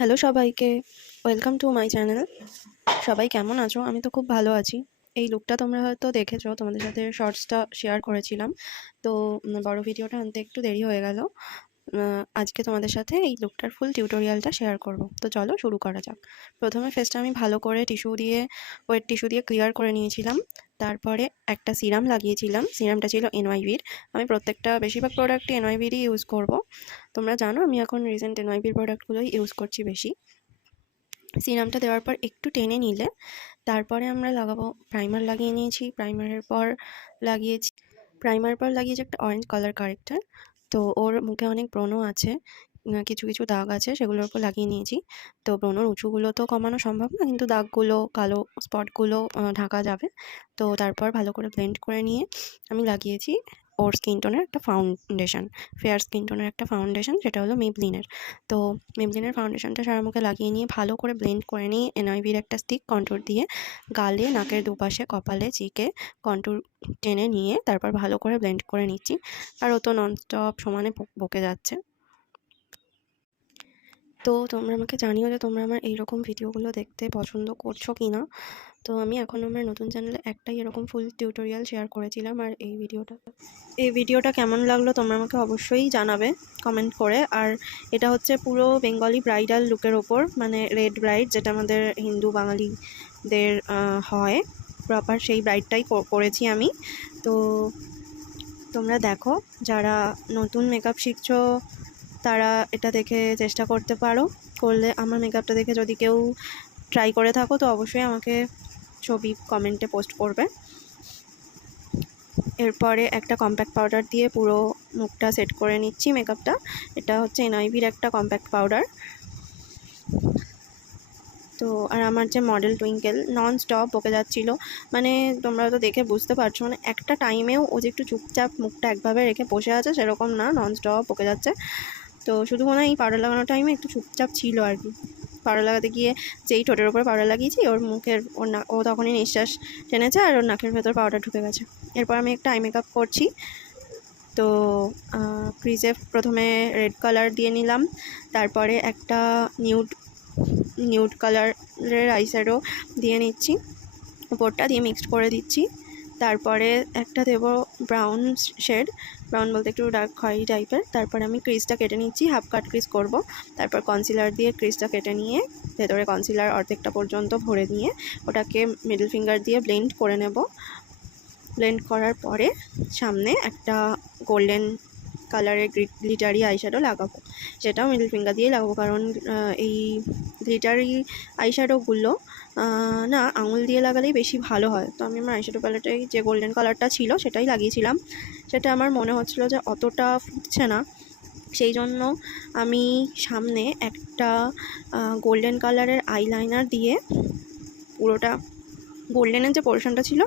Hello সবাইকে, welcome to my channel. সবাই কেমন আছো? আমি তো খুব ভালো আছি। এই লুকটা তোমরা হয়তো দেখেছো, তোমাদের সাথে শর্টসটা শেয়ার করেছিলাম। তো বড় ভিডিওটা আনতে একটু দেরি হয়ে গেল। আজকে তোমাদের সাথে এই লুকটার ফুল টিউটোরিয়ালটা শেয়ার করব। তো চলো শুরু করা যাক। প্রথমে ফেসটা আমি ভালো করে ওয়েট টিস্যু দিয়ে ক্লিয়ার করে নিয়েছিলাম। তারপরে একটা সিরাম লাগিয়েছিলাম। সিরামটা ছিল এনওয়াইবির। আমি বেশিরভাগ প্রোডাক্টই এনওয়াইবিরই ইউজ করব। তোমরা জানো আমি এখন রিসেন্ট এনওয়াইবির প্রোডাক্টগুলোই ইউজ করছি বেশি। সিরামটা দেওয়ার পর একটু টেনে নিলে তারপরে আমরা লাগাবো প্রাইমার লাগিয়ে নিয়েছি। প্রাইমার পর লাগিয়েছি একটা অরেঞ্জ কালার কারেক্টার। তো ওর মুখে অনেক ব্রণ আছে, কিছু কিছু দাগ আছে, সেগুলোর উপর লাগিয়ে নিয়েছি। তো ব্রণর উঁচুগুলো তো কমানো সম্ভব না, কিন্তু দাগগুলো, কালো স্পটগুলো ঢাকা যাবে। তো তারপর ভালো করে ব্লেন্ড করে নিয়ে আমি লাগিয়েছি ওর স্কিন টোনের একটা ফাউন্ডেশন, ফেয়ার স্কিন টোনের একটা ফাউন্ডেশন, সেটা হলো মেবলিনের। তো মেবলিনের ফাউন্ডেশনটা সারা মুখে লাগিয়ে নিয়ে ভালো করে ব্লেন্ড করে নিয়ে এনআইভির একটা স্টিক কন্ট্যুর দিয়ে গালে, নাকের দুপাশে, কপালে, চিকে কন্ট্যুর টেনে নিয়ে তারপর ভালো করে ব্লেন্ড করে নিচ্ছি। আর ও তো ননস্টপ সমানে বকে যাচ্ছে। তো তোমরা আমাকে জানিও যে তোমরা আমার এইরকম ভিডিওগুলো দেখতে পছন্দ করছো কি না। তো আমি এখন আমার নতুন চ্যানেলে একটাই এরকম ফুল টিউটোরিয়াল শেয়ার করেছিলাম। আর এই ভিডিওটা কেমন লাগলো তোমরা আমাকে অবশ্যই জানাবে কমেন্ট করে। আর এটা হচ্ছে পুরো বেঙ্গলি ব্রাইডাল লুকের ওপর, মানে রেড ব্রাইড, যেটা আমাদের হিন্দু বাঙালিদের হয় প্রপার, সেই ব্রাইডটাই করেছি আমি। তো তোমরা দেখো, যারা নতুন মেকআপ শিখছো তারা এটা দেখে চেষ্টা করতে পারো। করলে আমার মেকআপটা দেখে যদি কেউ ট্রাই করে থাকো তো অবশ্যই আমাকে ছবি কমেন্টে পোস্ট করবে। এরপরে একটা কম্প্যাক্ট পাউডার দিয়ে পুরো মুখটা সেট করে নিচ্ছি মেকআপটা। এটা হচ্ছে এনআইভির একটা কম্প্যাক্ট পাউডার। তো আর আমার যে মডেল টুইঙ্কেল নন স্টপ বকে যাচ্ছিলো, মানে তোমরা তো দেখে বুঝতে পারছো, মানে একটা টাইমেও ও যে একটু চুপচাপ মুখটা একভাবে রেখে বসে আছে সেরকম না, নন স্টপ বকে যাচ্ছে। তো শুধু মনে হয় এই পাউডার লাগানোর টাইমে একটু চুপচাপ ছিল আর কি। পাউডার লাগাতে গিয়ে যেই ঠোঁটের ওপর পাউডার লাগিয়েছি, ও তখনই নিঃশ্বাস টেনেছে আর ওর নাকের ভেতর পাউডার ঢুকে গেছে। এরপর আমি একটা আই মেকআপ করছি। তো ক্রিজে প্রথমে রেড কালার দিয়ে নিলাম, তারপরে একটা নিউড কালারের আইশ্যাডো দিয়ে নিচ্ছি, উপরটা দিয়ে মিক্সড করে দিচ্ছি। তারপরে একটা দেবো ব্রাউন শেড, ব্রাউন বলতে একটু ডার্ক খয়েরি টাইপের। তারপরে আমি ক্রিজটা কেটে নিচ্ছি, হাফ কাট ক্রিজ করব। তারপর কনসিলার দিয়ে ক্রিজটা কেটে নিয়ে ভেতরে কনসিলার অর্ধেকটা পর্যন্ত ভরে নিয়ে ওটাকে মিডল ফিঙ্গার দিয়ে ব্লেন্ড করে নেব। ব্লেন্ড করার পরে সামনে একটা গোল্ডেন কালারের গ্লিটারি আইশ্যাডো লাগাবো, সেটাও মিডল ফিঙ্গার দিয়ে লাগাবো, কারণ এই গ্লিটারি আইশ্যাডোগুলো না আঙুল দিয়ে লাগালেই বেশি ভালো হয়। তো আমি আমার আইশ্যাডো প্যালেটে যে গোল্ডেন কালারটা ছিল সেটাই লাগিয়েছিলাম। সেটা আমার মনে হচ্ছিলো যে অতটা ফুটছে না, সেই জন্য আমি সামনে একটা গোল্ডেন কালারের আইলাইনার দিয়ে পুরোটা, গোল্ডেনের যে পোর্শনটা ছিল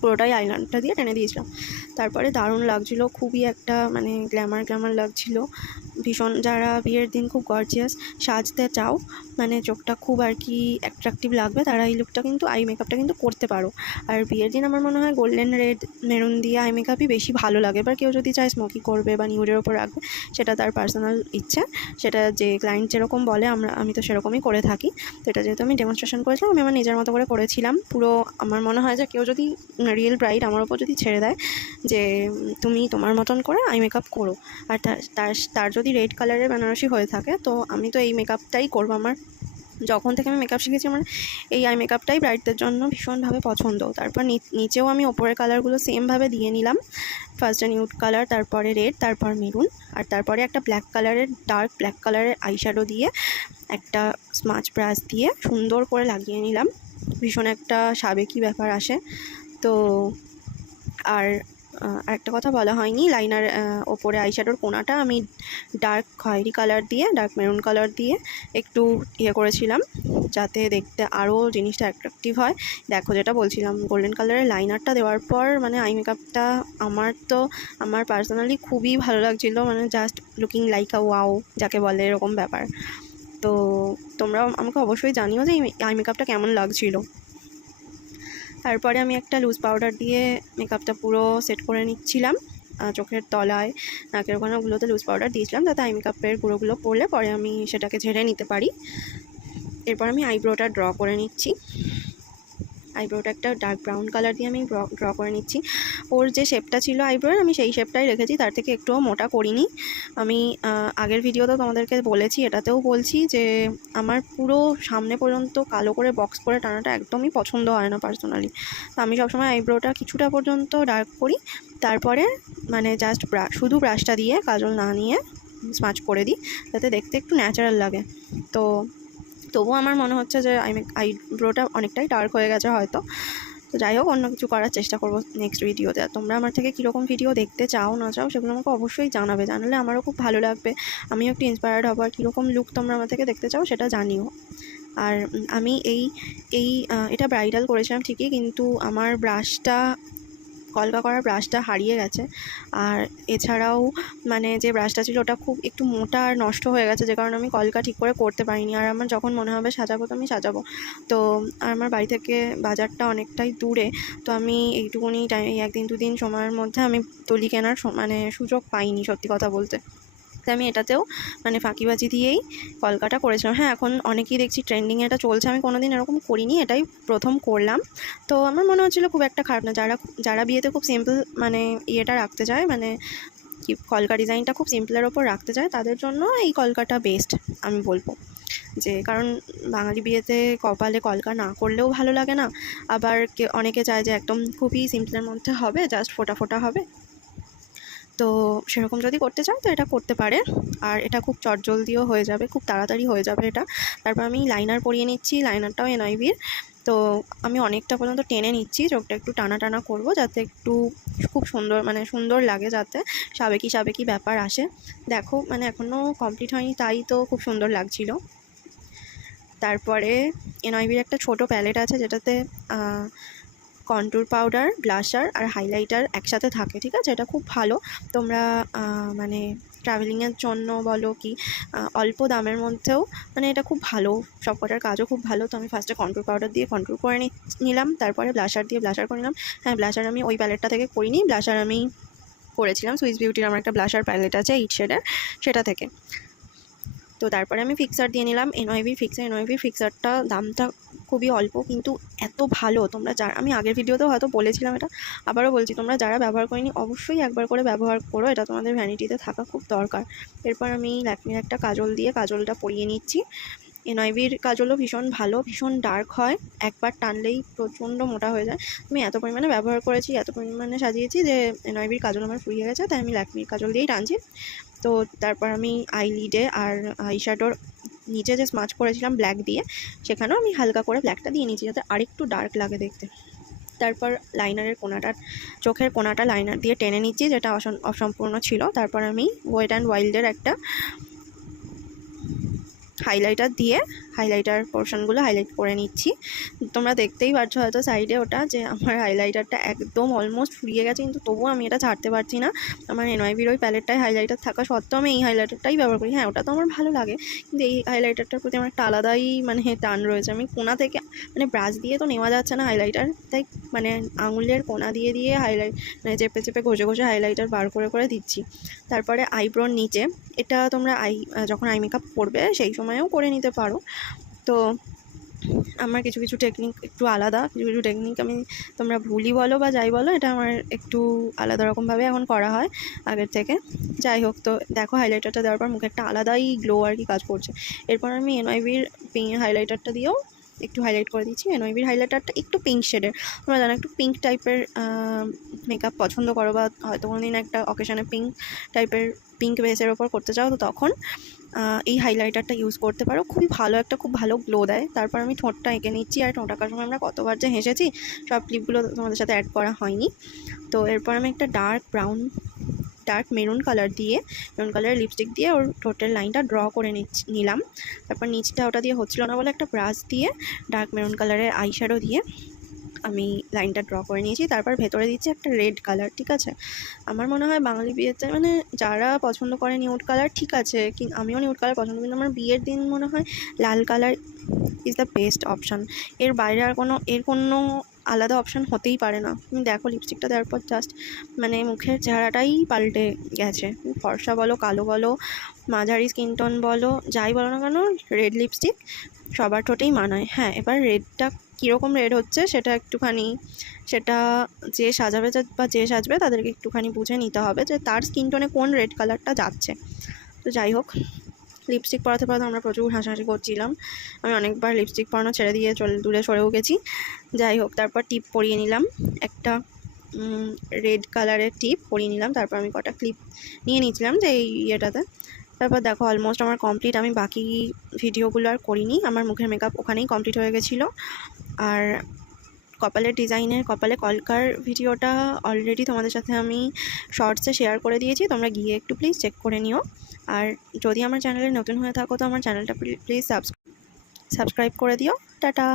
পুরোটাই আইলাইনারটা দিয়ে টেনে দিয়েছিলাম। তারপরে দারুণ লাগছিলো, খুবই একটা মানে গ্ল্যামার লাগছিলো ভীষণ। যারা বিয়ের দিন খুব গর্জিয়াস সাজতে চাও, মানে চোখটা খুব আর কি অ্যাট্রাকটিভ লাগবে, তারা এই লুকটা কিন্তু আই মেকআপটা কিন্তু করতে পারো। আর বিয়ের দিন আমার মনে হয় গোল্ডেন রেড মেরুন দিয়ে আই মেকআপই বেশি ভালো লাগে। এবার কেউ যদি চায় স্মোকি করবে বা নিউডের ওপর রাখবে, সেটা তার পার্সোনাল ইচ্ছে, সেটা যে ক্লায়েন্ট যেরকম বলে আমি তো সেরকমই করে থাকি। তো এটা যেহেতু আমি ডেমনস্ট্রেশন করেছিলাম, আমি আমার নিজের মতো করে করেছিলাম পুরো। আমার মনে হয় যে কেউ যদি রিয়েল ব্রাইড আমার ওপর যদি ছেড়ে দেয় যে তুমি তোমার মতন করে আই মেকআপ করো, আর তার যদি রেড কালারের বেনারসি হয়ে থাকে, তো আমি তো এই মেকআপটাই করবো। আমার যখন থেকে আমি মেকআপ শিখেছি আমার এই আই মেকআপটাই ব্রাইডদের জন্য ভীষণভাবে পছন্দ। তারপর নিচেও আমি ওপরের কালারগুলো সেমভাবে দিয়ে নিলাম। ফার্স্টে নিউড কালার, তারপরে রেড, তারপর মেরুন, আর তারপরে একটা ডার্ক ব্ল্যাক কালারের আইশ্যাডো দিয়ে একটা স্মাচ ব্রাশ দিয়ে সুন্দর করে লাগিয়ে নিলাম। ভীষণ একটা সাবেকি ব্যাপার আসে। তো আর একটা কথা বলা হয়নি, লাইনার ওপরে আইশ্যাডোর কোনাটা আমি ডার্ক মেরুন কালার দিয়ে একটু করেছিলাম, যাতে দেখতে আরও জিনিসটা অ্যাট্রাকটিভ হয়। দেখো, যেটা বলছিলাম, গোল্ডেন কালারের লাইনারটা দেওয়ার পর মানে আই মেকআপটা আমার পার্সোনালি খুবই ভালো লাগছিলো, মানে জাস্ট লুকিং লাইক আ ওয়াও যাকে বলে, এরকম ব্যাপার। তো তোমরাও আমাকে অবশ্যই জানিও যে এই আই মেকআপটা কেমন লাগছিলো। তারপরে আমি একটা লুজ পাউডার দিয়ে মেকআপটা পুরো সেট করে নিচ্ছিলাম। চোখের তলায়, নাকের ওখানে, ওগুলোতে লুজ পাউডার দিয়েছিলাম যাতে আই মেকআপের গুঁড়োগুলো পড়লে পরে আমি সেটাকে ঝেড়ে নিতে পারি। এরপর আমি আইব্রোটা ড্র করে নিচ্ছি। আইব্রোটা একটা ডার্ক ব্রাউন কালার দিয়ে আমি ড্র করে নিচ্ছি। ওর যে শেপটা ছিল আইব্রোর, আমি সেই শেপটাই রেখেছি, তার থেকে একটুও মোটা করিনি। আমি আগের ভিডিওতেও তোমাদেরকে বলেছি, এটাতেও বলছি যে আমার পুরো সামনে পর্যন্ত কালো করে বক্স করে টানাটা একদমই পছন্দ হয় না পার্সোনালি। তো আমি সবসময় আইব্রোটা কিছুটা পর্যন্ত ডার্ক করি, তারপরে মানে জাস্ট শুধু ব্রাশটা দিয়ে, কাজল না নিয়ে স্মাচ করে দিই, যাতে দেখতে একটু ন্যাচারাল লাগে। তো তবুও আমার মনে হচ্ছে যে আইব্রোটা অনেকটাই ডার্ক হয়ে গেছে হয়তো। তো যাই হোক, অন্য কিছু করার চেষ্টা করবো নেক্সট ভিডিওতে। আর তোমরা আমার থেকে কীরকম ভিডিও দেখতে চাও না চাও সেগুলো আমাকে অবশ্যই জানাবে, জানালে আমারও খুব ভালো লাগবে, আমিও একটু ইন্সপায়ার্ড হবো। আর কীরকম লুক তোমরা আমার থেকে দেখতে চাও সেটা জানিও। আর আমি এটা ব্রাইডাল করেছিলাম ঠিকই, কিন্তু আমার ব্রাশটা, কলকা করার ব্রাশটা হারিয়ে গেছে। আর এছাড়াও মানে যে ব্রাশটা ছিল ওটা খুব একটু মোটা আর নষ্ট হয়ে গেছে, যে কারণে আমি কলকা ঠিক করে করতে পারিনি। আর আমার যখন মনে হবে সাজাবো তো আমি সাজাবো, তো আমার বাড়ি থেকে বাজারটা অনেকটাই দূরে, তো আমি এইটুকুনি টাইম, এই 1 দিন 2 দিন সময়ের মধ্যে আমি তুলি কেনার মানে সুযোগ পাইনি সত্যি কথা বলতে। তো আমি এটাতেও মানে ফাঁকিবাজি দিয়েই কলকাটা করেছিলাম। হ্যাঁ, এখন অনেকেই দেখছি ট্রেন্ডিংয়ে এটা চলছে, আমি কোনোদিন এরকম করিনি, এটাই প্রথম করলাম। তো আমার মনে হচ্ছিলো খুব একটা খারাপ না। যারা বিয়েতে খুব সিম্পল মানে ইয়েটা রাখতে চায়, মানে কি কলকা ডিজাইনটা খুব সিম্পলের ওপর রাখতে চায়, তাদের জন্য এই কলকাটা বেস্ট আমি বলবো। যে কারণ বাঙালি বিয়েতে কপালে কলকা না করলেও ভালো লাগে না, আবার অনেকে চায় যে একদম খুবই সিম্পলের মধ্যে হবে, জাস্ট ফোটা ফোটা হবে। তো সেরকম যদি করতে চাও তো এটা করতে পারে। আর এটা খুব চটজলদিও হয়ে যাবে, খুব তাড়াতাড়ি হয়ে যাবে এটা। তারপর আমি লাইনার পরিয়ে নিচ্ছি, লাইনারটাও এনআইভির। তো আমি অনেকটা পর্যন্ত টেনে নিচ্ছি, চোখটা একটু টানা টানা করবো যাতে একটু খুব সুন্দর, মানে সুন্দর লাগে, যাতে সাবেকি সাবেকি ব্যাপার আসে। দেখো মানে এখনও কমপ্লিট হয়নি, তাই তো খুব সুন্দর লাগছিল। তারপরে এনআইভির একটা ছোট প্যালেট আছে, যেটাতে কন্ট্যুর পাউডার, ব্লাশার আর হাইলাইটার একসাথে থাকে, ঠিক আছে? এটা খুব ভালো, তোমরা মানে ট্রাভেলিংয়ের জন্য বলো কি অল্প দামের মধ্যেও মানে এটা খুব ভালো, সব কটার কাজও খুব ভালো। তো আমি ফার্স্টে কন্ট্যুর পাউডার দিয়ে কন্ট্যুর করে নিলাম, তারপরে ব্লাশার দিয়ে ব্লাশার করে নিলাম। হ্যাঁ, ব্লাশার আমি ওই প্যালেটটা থেকে করিনি, ব্লাশার আমি করেছিলাম সুইস বিউটির, আমার একটা ব্লাশার প্যালেট আছে 8 শেডের, সেটা থেকে। তো তারপরে আমি ফিক্সার দিয়ে নিলাম, এনআইভির ফিক্সারটা দামটা খুবই অল্প, কিন্তু এত ভালো। তোমরা যারা, আমি আগের ভিডিওতেও হয়তো বলেছিলাম, এটা আবারও বলছি, তোমরা যারা ব্যবহার করিনি অবশ্যই একবার করে ব্যবহার করো, এটা তোমাদের ভ্যানিটিতে থাকা খুব দরকার। এরপর আমি ল্যাকমির একটা কাজল দিয়ে কাজলটা পরিয়ে নিচ্ছি। এনআইভির কাজলও ভীষণ ভালো, ভীষণ ডার্ক হয়, একবার টানলেই প্রচণ্ড মোটা হয়ে যায়। আমি এত পরিমাণে ব্যবহার করেছি, এত পরিমাণে সাজিয়েছি যে এনআইভির কাজল আমার ফুরিয়ে গেছে, তাই আমি ল্যাকমির কাজল দিয়েই টানছি। তো তারপর আমি আইলিডে আর আইশ্যাডোর নিচে যে স্মাচ করেছিলাম ব্ল্যাক দিয়ে, সেখানেও আমি হালকা করে ব্ল্যাকটা দিয়ে নিয়েছি যাতে আরেকটু ডার্ক লাগে দেখতে। তারপর লাইনারের কোনাটা, চোখের কোনাটা লাইনার দিয়ে টেনে নিচ্ছি, যেটা অসম্পূর্ণ ছিল। তারপর আমি ওয়েট অ্যান্ড ওয়াইল্ডের একটা হাইলাইটার দিয়ে হাইলাইটার পোর্শনগুলো হাইলাইট করে নিচ্ছি। তোমরা দেখতেই পাচ্ছ হয়তো সাইডে ওটা, যে আমার হাইলাইটারটা একদম অলমোস্ট ফুরিয়ে গেছে, কিন্তু তবুও আমি এটা ছাড়তে পারছি না। আমার এনআইভির ওই প্যালেটটায় হাইলাইটার থাকা সত্ত্বেও আমি এই হাইলাইটারটাই ব্যবহার করি। হ্যাঁ, ওটা তো আমার ভালো লাগে, কিন্তু এই হাইলাইটারটার প্রতি আমার একটা আলাদাই মানে টান রয়েছে। আমি কোনা থেকে মানে ব্রাশ দিয়ে তো নেওয়া যাচ্ছে না হাইলাইটার, তাই মানে আঙুলের কোনা দিয়ে দিয়ে মানে চেপে চেপে ঘষে ঘষে হাইলাইটার বার করে করে দিচ্ছি। তারপরে আইব্রোর নিচে, এটা তোমরা যখন আই মেকআপ করবে সেই সময়েও করে নিতে পারো। তো আমার কিছু কিছু টেকনিক একটু আলাদা, কিছু কিছু টেকনিক আমি, তোমরা ভুলই বলো বা যাই বলো, এটা আমার একটু আলাদা রকমভাবে এখন করা হয় আগের থেকে। যাই হোক, তো দেখো হাইলাইটারটা দেওয়ার পর মুখে একটা আলাদাই গ্লো আর কি কাজ করছে। এরপর আমি এনআইভির হাইলাইটারটা দিয়েও একটু হাইলাইট করে দিচ্ছি। এনআইভির হাইলাইটারটা একটু পিঙ্ক শেডের, তোমরা জানো একটু পিঙ্ক টাইপের মেকআপ পছন্দ করো, বা হয়তো কোনো দিন একটা অকেশনে পিঙ্ক বেসের ওপর করতে চাও, তো তখন এই হাইলাইটারটা ইউজ করতে পারো, খুবই ভালো, খুব ভালো গ্লো দেয়। তারপর আমি ঠোঁটটা এঁকে নিচ্ছি, আর ঠোঁট আঁকার সময় আমরা কতবার যে হেসেছি, সব ক্লিপগুলো তোমাদের সাথে অ্যাড করা হয়নি। তো এরপর আমি একটা ডার্ক মেরুন কালারের লিপস্টিক দিয়ে ওর ঠোঁটের লাইনটা ড্র করে নিলাম। তারপর নিচটা ওটা দিয়ে হচ্ছিল না বলে একটা ব্রাশ দিয়ে ডার্ক মেরুন কালারের আইশ্যাডো দিয়ে আমি লাইনটা ড্র করে নিয়েছি। তারপর ভেতরে দিচ্ছি একটা রেড কালার, ঠিক আছে? আমার মনে হয় বাঙালি বিয়েতে মানে যারা পছন্দ করে নিউড কালার, ঠিক আছে, আমিও নিউড কালার পছন্দ, কিন্তু আমার বিয়ের দিন মনে হয় লাল colour is the best option. এর বাইরে আর কোনো আলাদা অপশান হতেই পারে না। তুমি দেখো লিপস্টিকটা দেওয়ার পর জাস্ট মানে মুখের চেহারাটাই পাল্টে গেছে। ফর্সা বলো, কালো বলো, মাঝারি স্কিন টোন বলো, যাই বলো না কেন, রেড লিপস্টিক সবার ঠোঁটেই মানায়। হ্যাঁ, এবার রেডটা কীরকম রেড হচ্ছে সেটা যে সাজাবে বা যে সাজবে তাদেরকে একটুখানি বুঝে নিতে হবে যে তার স্কিন টোনে কোন রেড কালারটা যাচ্ছে। তো যাই হোক, লিপস্টিক পরাতে পরাতে আমরা প্রচুর হাসাহাসি করছিলাম। আমি অনেকবার লিপস্টিক পরানো ছেড়ে দিয়ে দূরে সরেও গেছি। যাই হোক, তারপর টিপ পরিয়ে নিলাম, একটা রেড কালারের টিপ পরিয়ে নিলাম। তারপর আমি কটা ক্লিপ নিয়ে নিয়েছিলাম যে এই ইয়েটাতে। তারপর দেখো অলমোস্ট আমার কমপ্লিট। আমি বাকি ভিডিওগুলো আর করিনি, আমার মুখের মেকআপ ওখানেই কমপ্লিট হয়ে গেছিলো। আর কপালের ডিজাইনের, কপালে কলকার ভিডিওটা অলরেডি তোমাদের সাথে আমি শর্টসে শেয়ার করে দিয়েছি, তোমরা গিয়ে একটু প্লিজ চেক করে নিও। আর যদি আমার চ্যানেলে নতুন হয়ে থাকো তো আমার চ্যানেলটা প্লিজ সাবস্ক্রাইব করে দিও। টাটা।